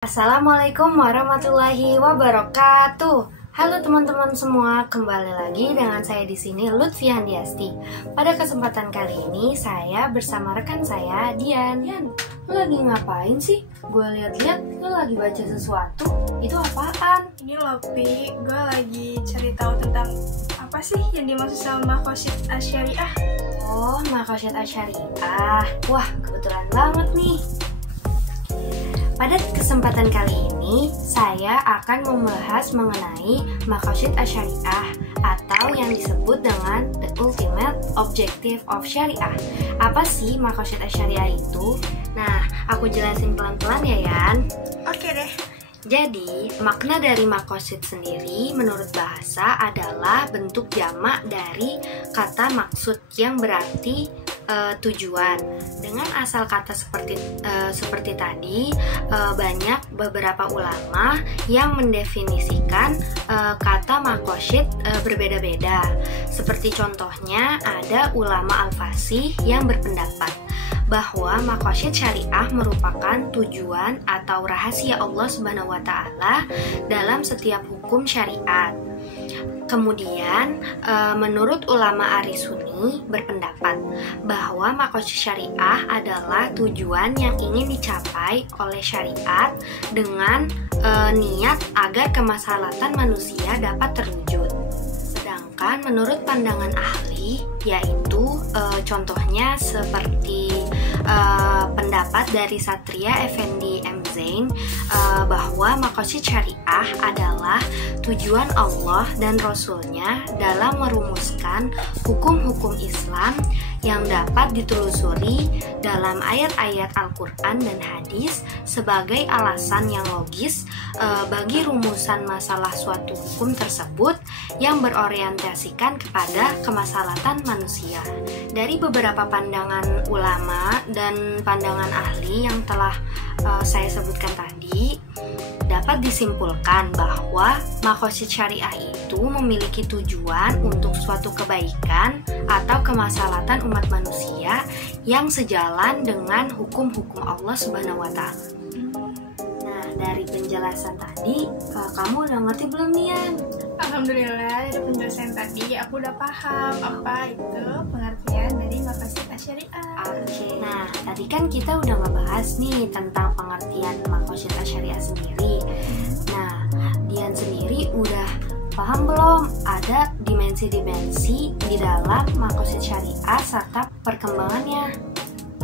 Assalamualaikum warahmatullahi wabarakatuh. Halo teman-teman semua, kembali lagi dengan saya di sini Lutfi Handiasti. Pada kesempatan kali ini saya bersama rekan saya Dian. Dian, lu lagi ngapain sih? Gue lihat-lihat lu lagi baca sesuatu. Itu apaan? Ini loh Pi, gue lagi cari tahu tentang apa sih yang dimaksud sama Maqasid Asyariah. Oh, Maqasid Asyariah. Wah, kebetulan banget nih. Pada kesempatan kali ini, saya akan membahas mengenai Maqasid Asyariah atau yang disebut dengan The Ultimate Objective of Syariah. Apa sih Maqasid Asyariah itu? Nah, aku jelasin pelan-pelan ya, Yan. Oke deh. Jadi, makna dari maqasid sendiri menurut bahasa adalah bentuk jamak dari kata maksud yang berarti tujuan. Dengan asal kata seperti tadi, banyak beberapa ulama yang mendefinisikan kata maqasid berbeda-beda. Seperti contohnya ada ulama Al-Fasih yang berpendapat bahwa maqasid syariah merupakan tujuan atau rahasia Allah Subhanahu wa taala dalam setiap hukum syariat. Kemudian, menurut ulama Arisuni berpendapat bahwa maqasid syariah adalah tujuan yang ingin dicapai oleh syariat dengan niat agar kemaslahatan manusia dapat terwujud. Sedangkan menurut pandangan ahli, yaitu contohnya seperti pendapat dari Satria Effendi M. Zain, bahwa maqasid syariah adalah tujuan Allah dan Rasul-Nya dalam merumuskan hukum-hukum Islam yang dapat ditelusuri dalam ayat-ayat Al-Quran dan hadis sebagai alasan yang logis bagi rumusan masalah suatu hukum tersebut yang berorientasikan kepada kemaslahatan manusia. Dari beberapa pandangan ulama dan pandangan ahli yang telah saya sebutkan tadi, dapat disimpulkan bahwa maqasid syariah itu memiliki tujuan untuk suatu kebaikan atau kemaslahatan umat manusia yang sejalan dengan hukum-hukum Allah Subhanahu wa taala. Nah, dari penjelasan tadi, kamu udah ngerti belum nih, Yan? Alhamdulillah, dari penjelasan tadi aku udah paham apa itu pengertian dari Maqasid Asyariah. Oke. Nah, tadi kan kita udah ngebahas nih tentang pengertian Maqasid Asyariah sendiri. Nah, Dian sendiri udah paham belum ada dimensi-dimensi di dalam Maqasid Syariah serta perkembangannya?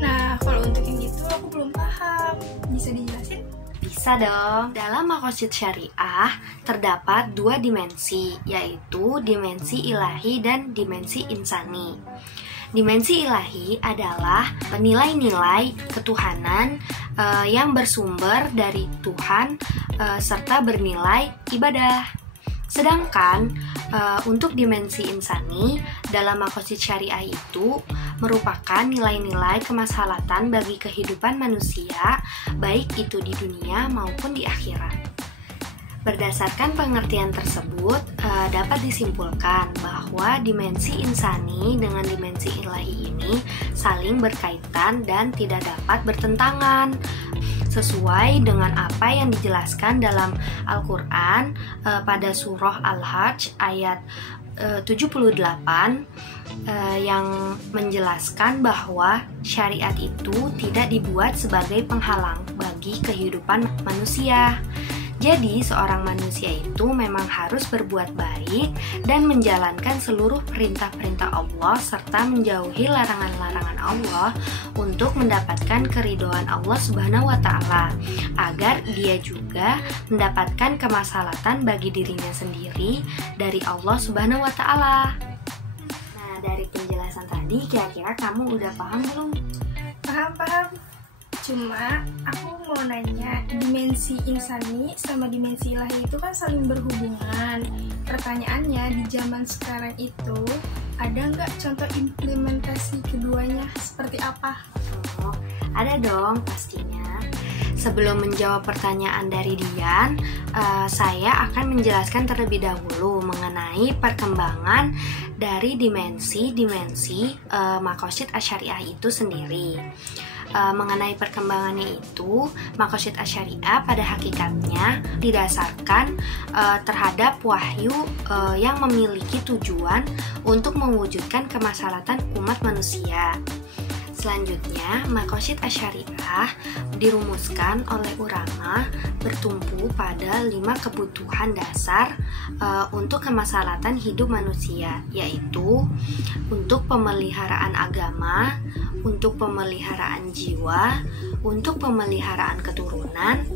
Nah, kalau untuk yang itu aku belum paham. Bisa dijelasin? Bisa dong. Dalam maqasid syariah terdapat dua dimensi, yaitu dimensi ilahi dan dimensi insani. Dimensi ilahi adalah nilai-nilai ketuhanan yang bersumber dari Tuhan serta bernilai ibadah. Sedangkan untuk dimensi insani dalam maqasid syariah itu merupakan nilai-nilai kemaslahatan bagi kehidupan manusia, baik itu di dunia maupun di akhirat. Berdasarkan pengertian tersebut, dapat disimpulkan bahwa dimensi insani dengan dimensi ilahi ini saling berkaitan dan tidak dapat bertentangan. Sesuai dengan apa yang dijelaskan dalam Al-Quran pada surah Al-Hajj ayat 78 yang menjelaskan bahwa syariat itu tidak dibuat sebagai penghalang bagi kehidupan manusia. Jadi, seorang manusia itu memang harus berbuat baik dan menjalankan seluruh perintah-perintah Allah serta menjauhi larangan-larangan Allah untuk mendapatkan keridhaan Allah Subhanahu wa taala, agar dia juga mendapatkan kemaslahatan bagi dirinya sendiri dari Allah Subhanahu wa taala. Nah, dari penjelasan tadi kira-kira kamu udah paham belum? Paham. Cuma aku mau nanya, dimensi insani sama dimensi ilahi itu kan saling berhubungan. Pertanyaannya, di zaman sekarang itu ada nggak contoh implementasi keduanya seperti apa? Oh, ada dong pastinya. Sebelum menjawab pertanyaan dari Dian, saya akan menjelaskan terlebih dahulu mengenai perkembangan dari dimensi-dimensi maqasid asyariah itu sendiri. mengenai perkembangannya itu, maqasid asy-syariah pada hakikatnya didasarkan terhadap wahyu yang memiliki tujuan untuk mewujudkan kemaslahatan umat manusia. Selanjutnya, maqasid asy-syariah dirumuskan oleh ulama bertumpu pada 5 kebutuhan dasar untuk kemaslahatan hidup manusia, yaitu untuk pemeliharaan agama, untuk pemeliharaan jiwa, untuk pemeliharaan keturunan,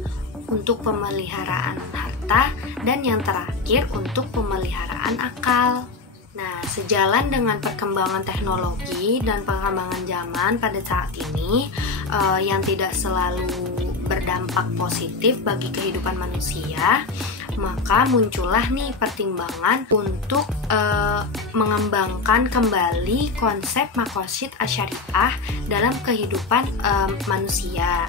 untuk pemeliharaan harta, dan yang terakhir untuk pemeliharaan akal. Nah, sejalan dengan perkembangan teknologi dan perkembangan zaman pada saat ini yang tidak selalu berdampak positif bagi kehidupan manusia, maka muncullah nih pertimbangan untuk mengembangkan kembali konsep maqasid asy-syariah dalam kehidupan manusia.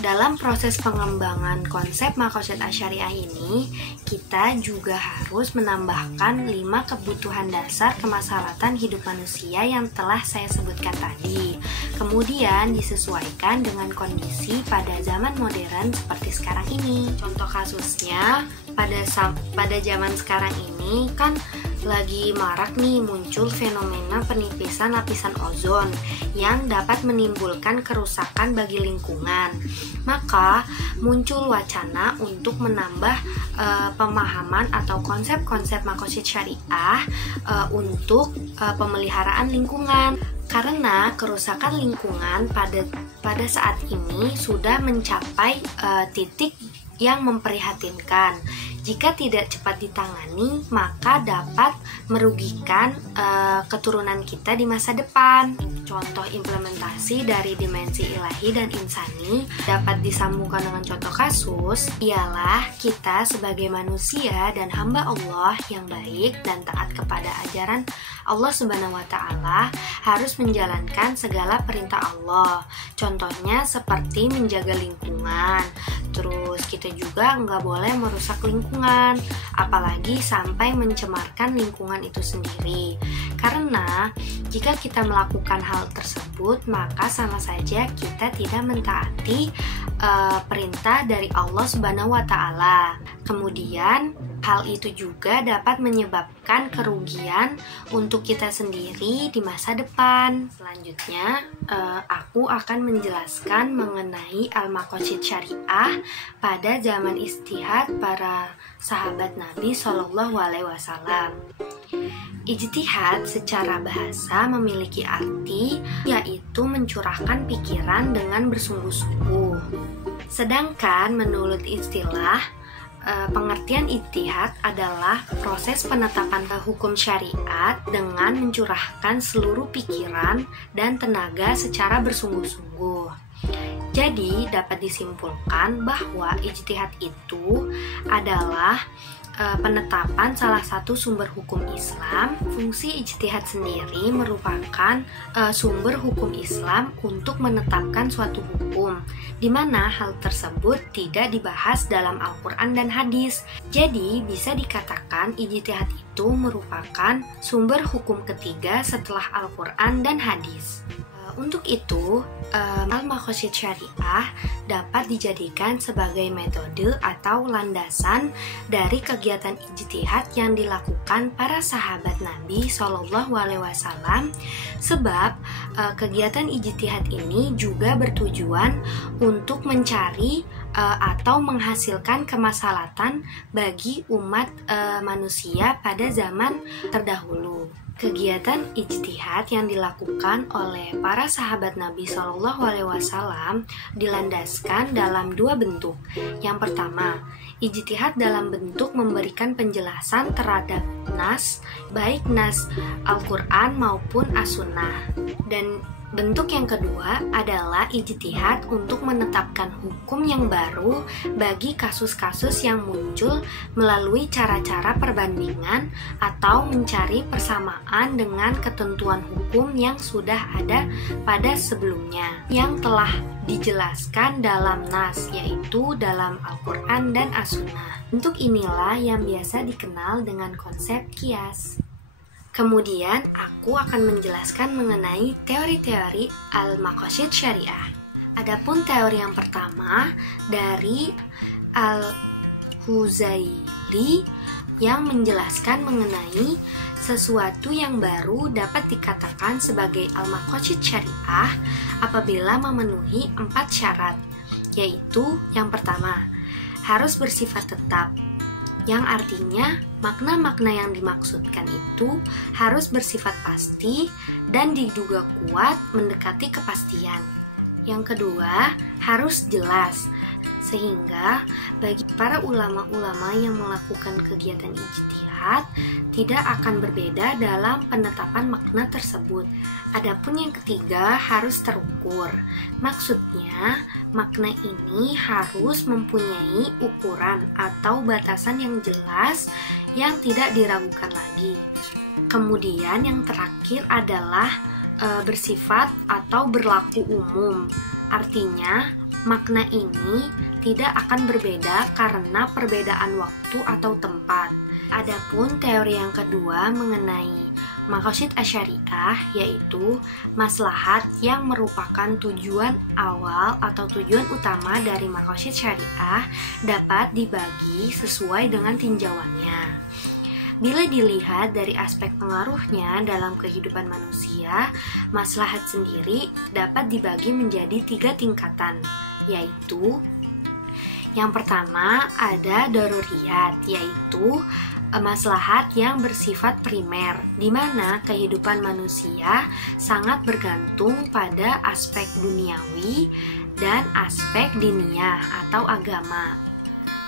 Dalam proses pengembangan konsep maqasid asy-syariah ini, kita juga harus menambahkan 5 kebutuhan dasar kemaslahatan hidup manusia yang telah saya sebutkan tadi. Kemudian disesuaikan dengan kondisi pada zaman modern seperti sekarang ini. Contoh kasusnya, pada zaman sekarang ini kan lagi marak nih muncul fenomena penipisan lapisan ozon yang dapat menimbulkan kerusakan bagi lingkungan. Maka muncul wacana untuk menambah pemahaman atau konsep-konsep maqasid syariah untuk pemeliharaan lingkungan. Karena kerusakan lingkungan pada saat ini sudah mencapai titik yang memprihatinkan. Jika tidak cepat ditangani, maka dapat merugikan keturunan kita di masa depan. Contoh implementasi dari dimensi ilahi dan insani dapat disambungkan dengan contoh kasus, ialah kita sebagai manusia dan hamba Allah yang baik dan taat kepada ajaran Allah Subhanahu wa Ta'ala harus menjalankan segala perintah Allah. Contohnya seperti menjaga lingkungan. Terus kita juga nggak boleh merusak lingkungan, apalagi sampai mencemarkan lingkungan itu sendiri. Karena jika kita melakukan hal tersebut, maka sama saja kita tidak mentaati perintah dari Allah Subhanahu wa Ta'ala. Kemudian hal itu juga dapat menyebabkan kerugian untuk kita sendiri di masa depan. Selanjutnya, aku akan menjelaskan mengenai al-maqasid syariah pada zaman ijtihad para sahabat Nabi Shallallahu Alaihi Wasallam. Ijtihad secara bahasa memiliki arti yaitu mencurahkan pikiran dengan bersungguh-sungguh. Sedangkan menurut istilah, pengertian ijtihad adalah proses penetapan hukum syariat dengan mencurahkan seluruh pikiran dan tenaga secara bersungguh-sungguh. Jadi dapat disimpulkan bahwa ijtihad itu adalah penetapan salah satu sumber hukum Islam. Fungsi ijtihad sendiri merupakan sumber hukum Islam untuk menetapkan suatu hukum, di mana hal tersebut tidak dibahas dalam Al-Quran dan hadis. Jadi bisa dikatakan ijtihad itu merupakan sumber hukum ketiga setelah Al-Quran dan hadis. Untuk itu, al-maqasid syariah dapat dijadikan sebagai metode atau landasan dari kegiatan ijtihad yang dilakukan para sahabat Nabi Shallallahu Alaihi Wasallam, sebab kegiatan ijtihad ini juga bertujuan untuk mencari atau menghasilkan kemaslahatan bagi umat manusia pada zaman terdahulu. Kegiatan ijtihad yang dilakukan oleh para sahabat Nabi Shallallahu Alaihi Wasallam dilandaskan dalam 2 bentuk. Yang pertama, ijtihad dalam bentuk memberikan penjelasan terhadap nas, baik nas Al-Quran maupun As-Sunnah. Dan bentuk yang kedua adalah ijtihad untuk menetapkan hukum yang baru bagi kasus-kasus yang muncul melalui cara-cara perbandingan atau mencari persamaan dengan ketentuan hukum yang sudah ada pada sebelumnya yang telah dijelaskan dalam nas, yaitu dalam Al-Quran dan As-Sunnah. Bentuk inilah yang biasa dikenal dengan konsep qiyas. Kemudian aku akan menjelaskan mengenai teori-teori al-maqasid syariah. Adapun teori yang pertama dari Al-Huzaili yang menjelaskan mengenai sesuatu yang baru dapat dikatakan sebagai al-maqasid syariah apabila memenuhi 4 syarat, yaitu yang pertama, harus bersifat tetap, yang artinya makna-makna yang dimaksudkan itu harus bersifat pasti dan diduga kuat mendekati kepastian. Yang kedua, harus jelas, sehingga bagi para ulama-ulama yang melakukan kegiatan ijtihad tidak akan berbeda dalam penetapan makna tersebut. Adapun yang ketiga, harus terukur. Maksudnya, makna ini harus mempunyai ukuran atau batasan yang jelas yang tidak diragukan lagi. Kemudian yang terakhir adalah bersifat atau berlaku umum. Artinya, makna ini tidak akan berbeda karena perbedaan waktu atau tempat. Adapun teori yang kedua mengenai maqasid asyariah, yaitu maslahat yang merupakan tujuan awal atau tujuan utama dari maqasid syariah, dapat dibagi sesuai dengan tinjauannya. Bila dilihat dari aspek pengaruhnya dalam kehidupan manusia, maslahat sendiri dapat dibagi menjadi 3 tingkatan, yaitu yang pertama ada daruriyat, yaitu maslahat yang bersifat primer, di mana kehidupan manusia sangat bergantung pada aspek duniawi dan aspek diniyah atau agama.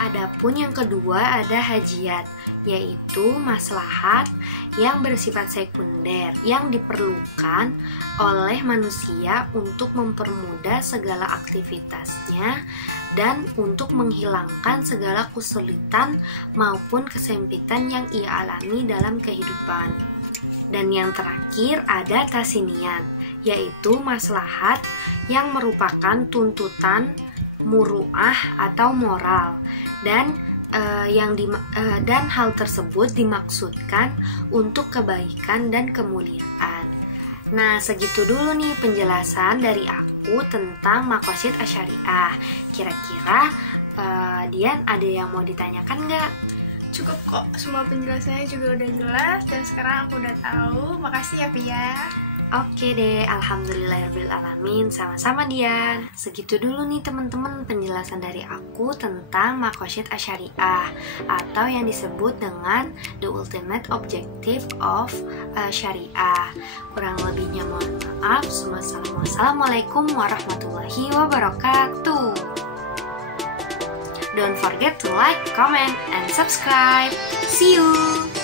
Adapun yang kedua ada hajiyat, yaitu maslahat yang bersifat sekunder yang diperlukan oleh manusia untuk mempermudah segala aktivitasnya dan untuk menghilangkan segala kesulitan maupun kesempitan yang ia alami dalam kehidupan. Dan yang terakhir ada tasinian, yaitu maslahat yang merupakan tuntutan muru'ah atau moral, dan hal tersebut dimaksudkan untuk kebaikan dan kemuliaan. Nah, segitu dulu nih penjelasan dari aku tentang maqasid asyariah. Kira-kira Dian ada yang mau ditanyakan nggak? Cukup kok, semua penjelasannya juga udah jelas dan sekarang aku udah tahu. Makasih ya Via. Oke deh, alhamdulillahirrahmanirrahim. Sama-sama Dian. Segitu dulu nih teman-teman penjelasan dari aku tentang maqasid asyariah, atau yang disebut dengan the ultimate objective of syariah. Kurang lebihnya mohon maaf. Wassalamualaikum warahmatullahi wabarakatuh. Don't forget to like, comment, and subscribe. See you!